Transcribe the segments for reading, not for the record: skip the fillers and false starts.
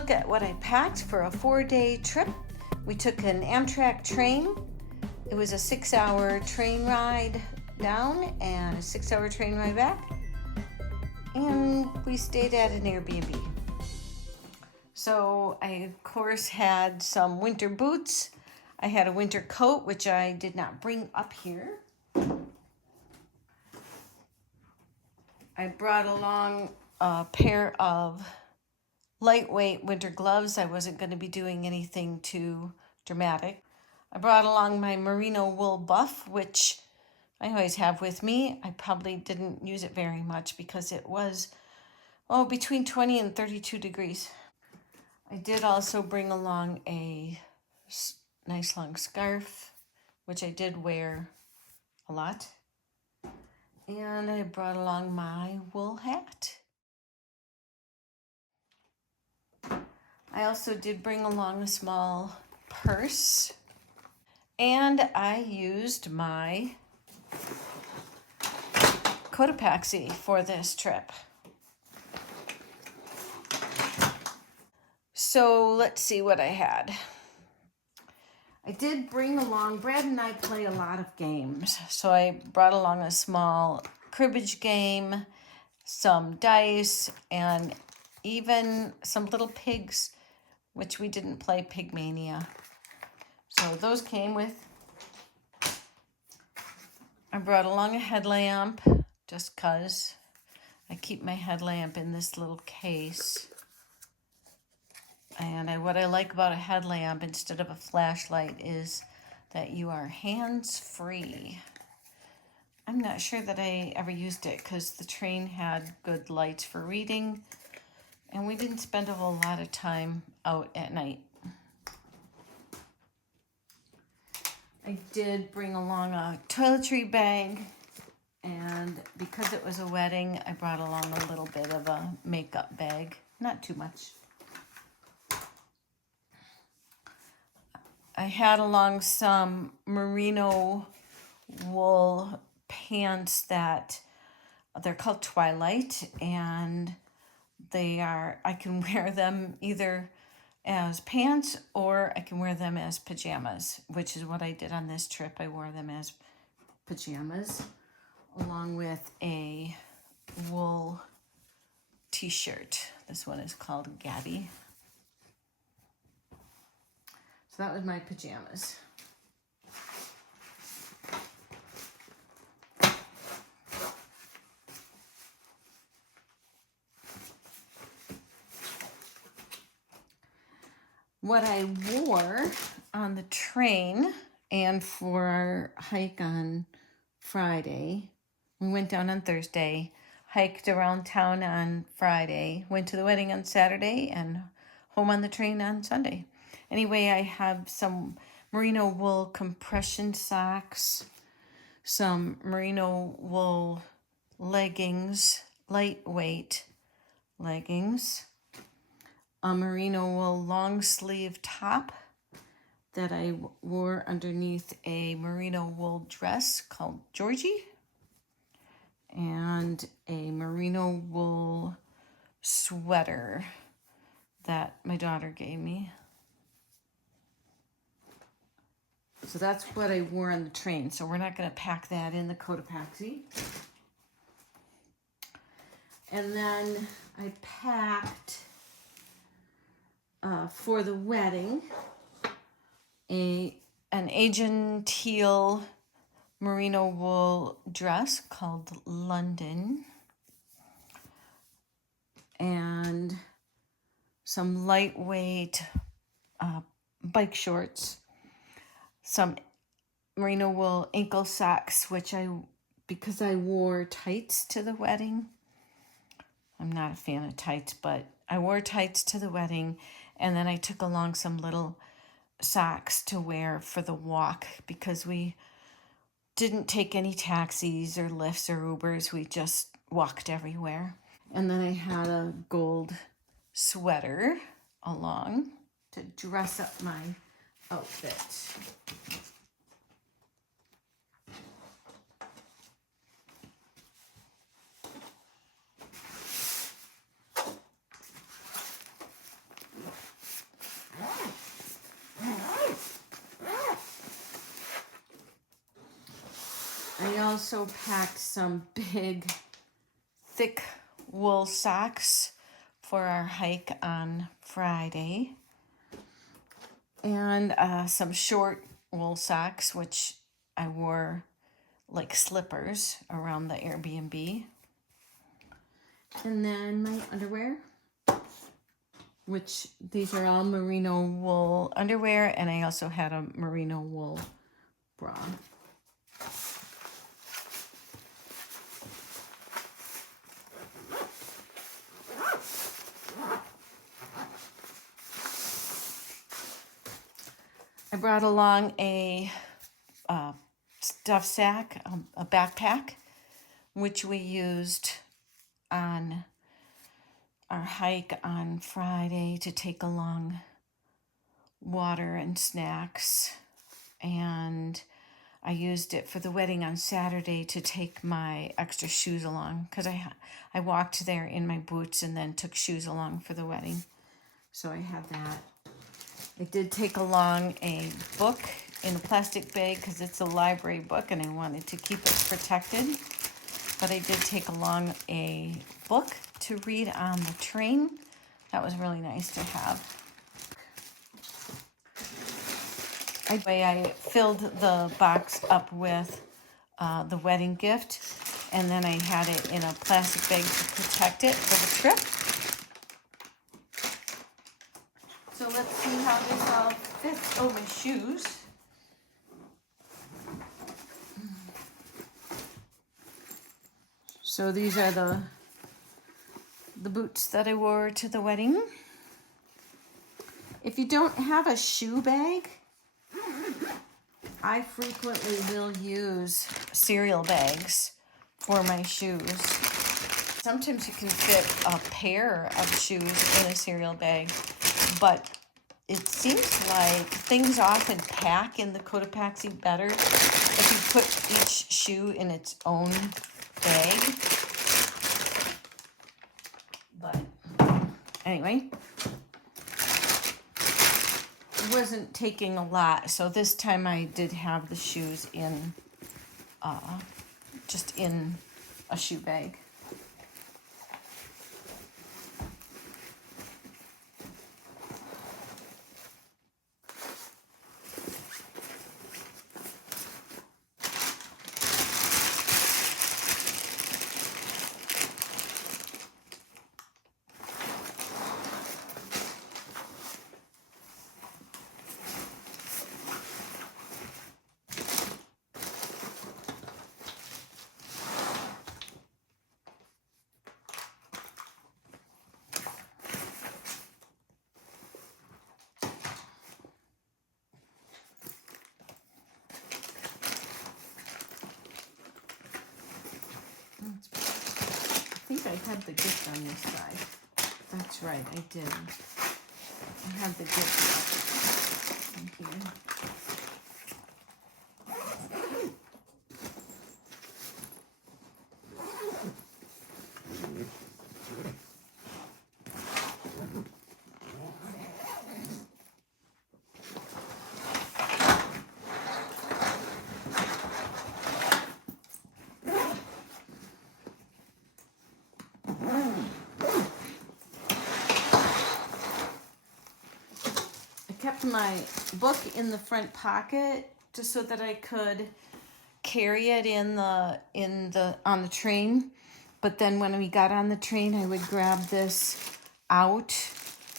look at what I packed for a 4-day trip. We took an Amtrak train. It was a 6-hour train ride down and a 6-hour train ride back. And we stayed at an Airbnb. So I, of course, had some winter boots. I had a winter coat, which I did not bring up here. I brought along a pair of lightweight winter gloves. I wasn't going to be doing anything too dramatic. I brought along my merino wool buff, which I always have with me. I probably didn't use it very much because it was, between 20 and 32 degrees. I did also bring along a nice long scarf, which I did wear a lot. And I brought along my wool hat. I also did bring along a small purse. And I used my Cotopaxi for this trip. So let's see what I had. I did bring along, Brad and I play a lot of games. So I brought along a small cribbage game, some dice, and even some little pigs, which we didn't play Pigmania. So those came with. I brought along a headlamp just because I keep my headlamp in this little case. And what I like about a headlamp instead of a flashlight is that you are hands-free. I'm not sure that I ever used it because the train had good lights for reading and we didn't spend a whole lot of time out at night. I did bring along a toiletry bag, and because it was a wedding, I brought along a little bit of a makeup bag, not too much. I had along some merino wool pants that they're called Twilight, and I can wear them either as pants or I can wear them as pajamas, which is what I did on this trip. I wore them as pajamas along with a wool t-shirt. This one is called Gabby. So that was my pajamas. What I wore on the train and for our hike on Friday, we went down on Thursday, hiked around town on Friday, went to the wedding on Saturday, and home on the train on Sunday. Anyway, I have some merino wool compression socks, some merino wool leggings, lightweight leggings, a merino wool long sleeve top that I wore underneath a merino wool dress called Georgie, and a merino wool sweater that my daughter gave me. So that's what I wore on the train. So we're not going to pack that in the Cotopaxi. And then I packed for the wedding an Asian teal merino wool dress called London, and some lightweight bike shorts, some merino wool ankle socks, because I wore tights to the wedding. I'm not a fan of tights, but I wore tights to the wedding, and then I took along some little socks to wear for the walk because we didn't take any taxis or Lyfts or Ubers. We just walked everywhere. And then I had a gold sweater along to dress up my outfit. I also packed some big, thick wool socks for our hike on Friday. And some short wool socks, which I wore like slippers around the Airbnb. And then my underwear, which these are all merino wool underwear, and I also had a merino wool bra. I brought along a stuff sack, a backpack, which we used on our hike on Friday to take along water and snacks. And I used it for the wedding on Saturday to take my extra shoes along, because I walked there in my boots and then took shoes along for the wedding. So I had that. I did take along a book in a plastic bag because it's a library book and I wanted to keep it protected. But I did take along a book to read on the train. That was really nice to have. I filled the box up with the wedding gift, and then I had it in a plastic bag to protect it for the trip. So let's see how this all fits. Oh, my shoes. So these are the boots that I wore to the wedding. If you don't have a shoe bag, I frequently will use cereal bags for my shoes. Sometimes you can fit a pair of shoes in a cereal bag, but it seems like things often pack in the Cotopaxi better if you put each shoe in its own bag. But anyway, it wasn't taking a lot, so this time I did have the shoes in just in a shoe bag. I think I had the gift on this side. That's right, I did. I had the gift in here. Kept my book in the front pocket just so that I could carry it on the train. But then when we got on the train, I would grab this out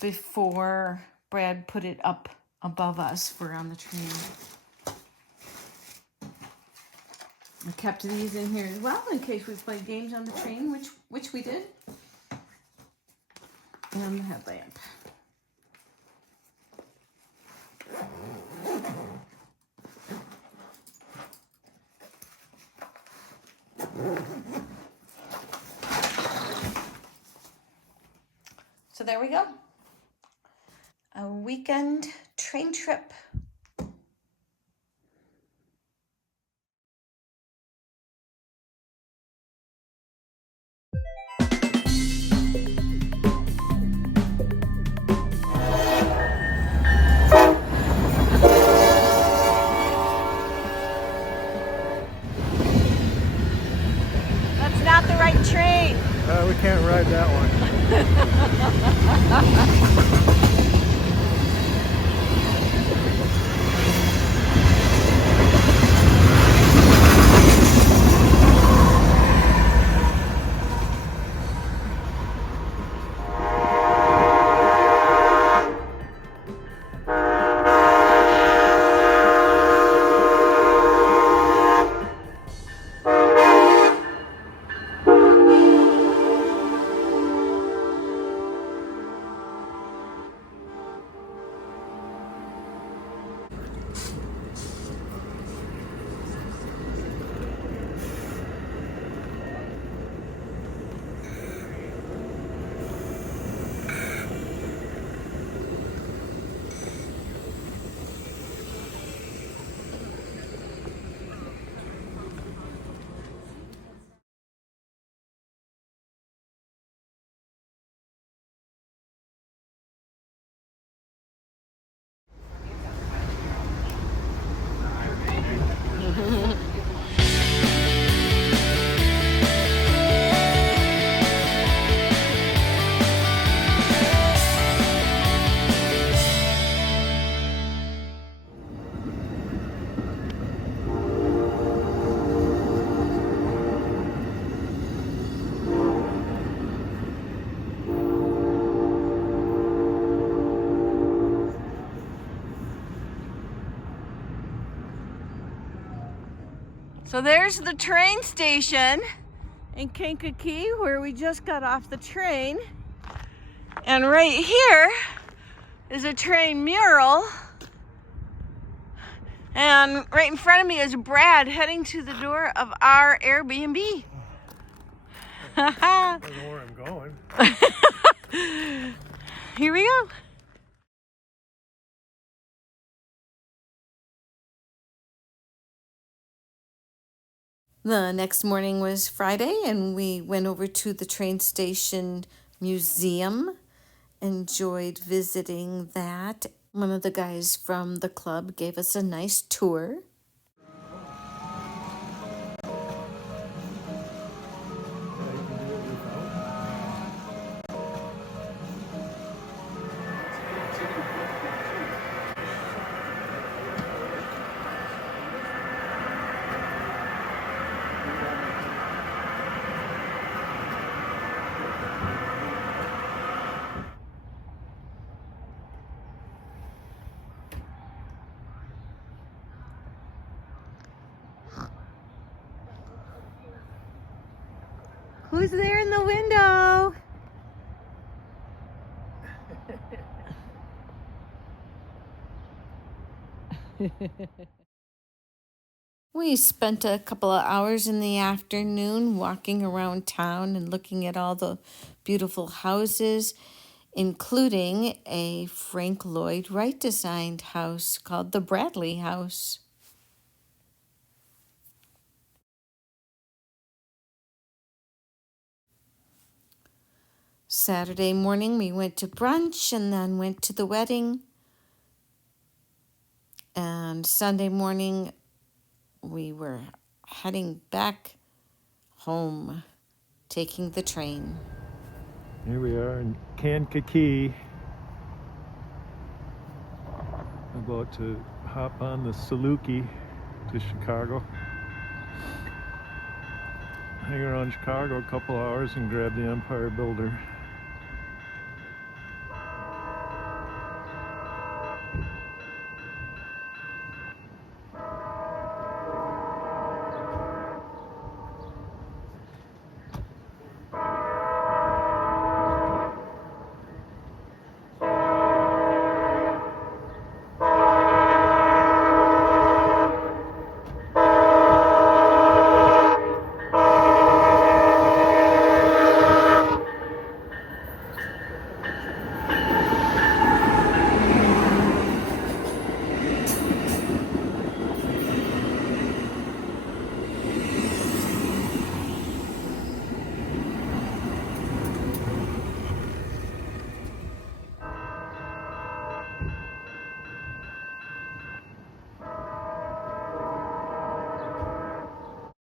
before Brad put it up above us for on the train. I kept these in here as well in case we played games on the train, which we did. And the headlamp. So there we go. A weekend train trip. not the right train. We can't ride that one. So there's the train station in Kankakee where we just got off the train. And right here is a train mural. And right in front of me is Brad heading to the door of our Airbnb. I don't know where I'm going. Here we go. The next morning was Friday, and we went over to the train station museum. Enjoyed visiting that. One of the guys from the club gave us a nice tour. Who's there in the window? We spent a couple of hours in the afternoon walking around town and looking at all the beautiful houses, including a Frank Lloyd Wright designed house called the Bradley House. Saturday morning, we went to brunch and then went to the wedding. And Sunday morning, we were heading back home, taking the train. Here we are in Kankakee. About to hop on the Saluki to Chicago. Hang around Chicago a couple hours and grab the Empire Builder.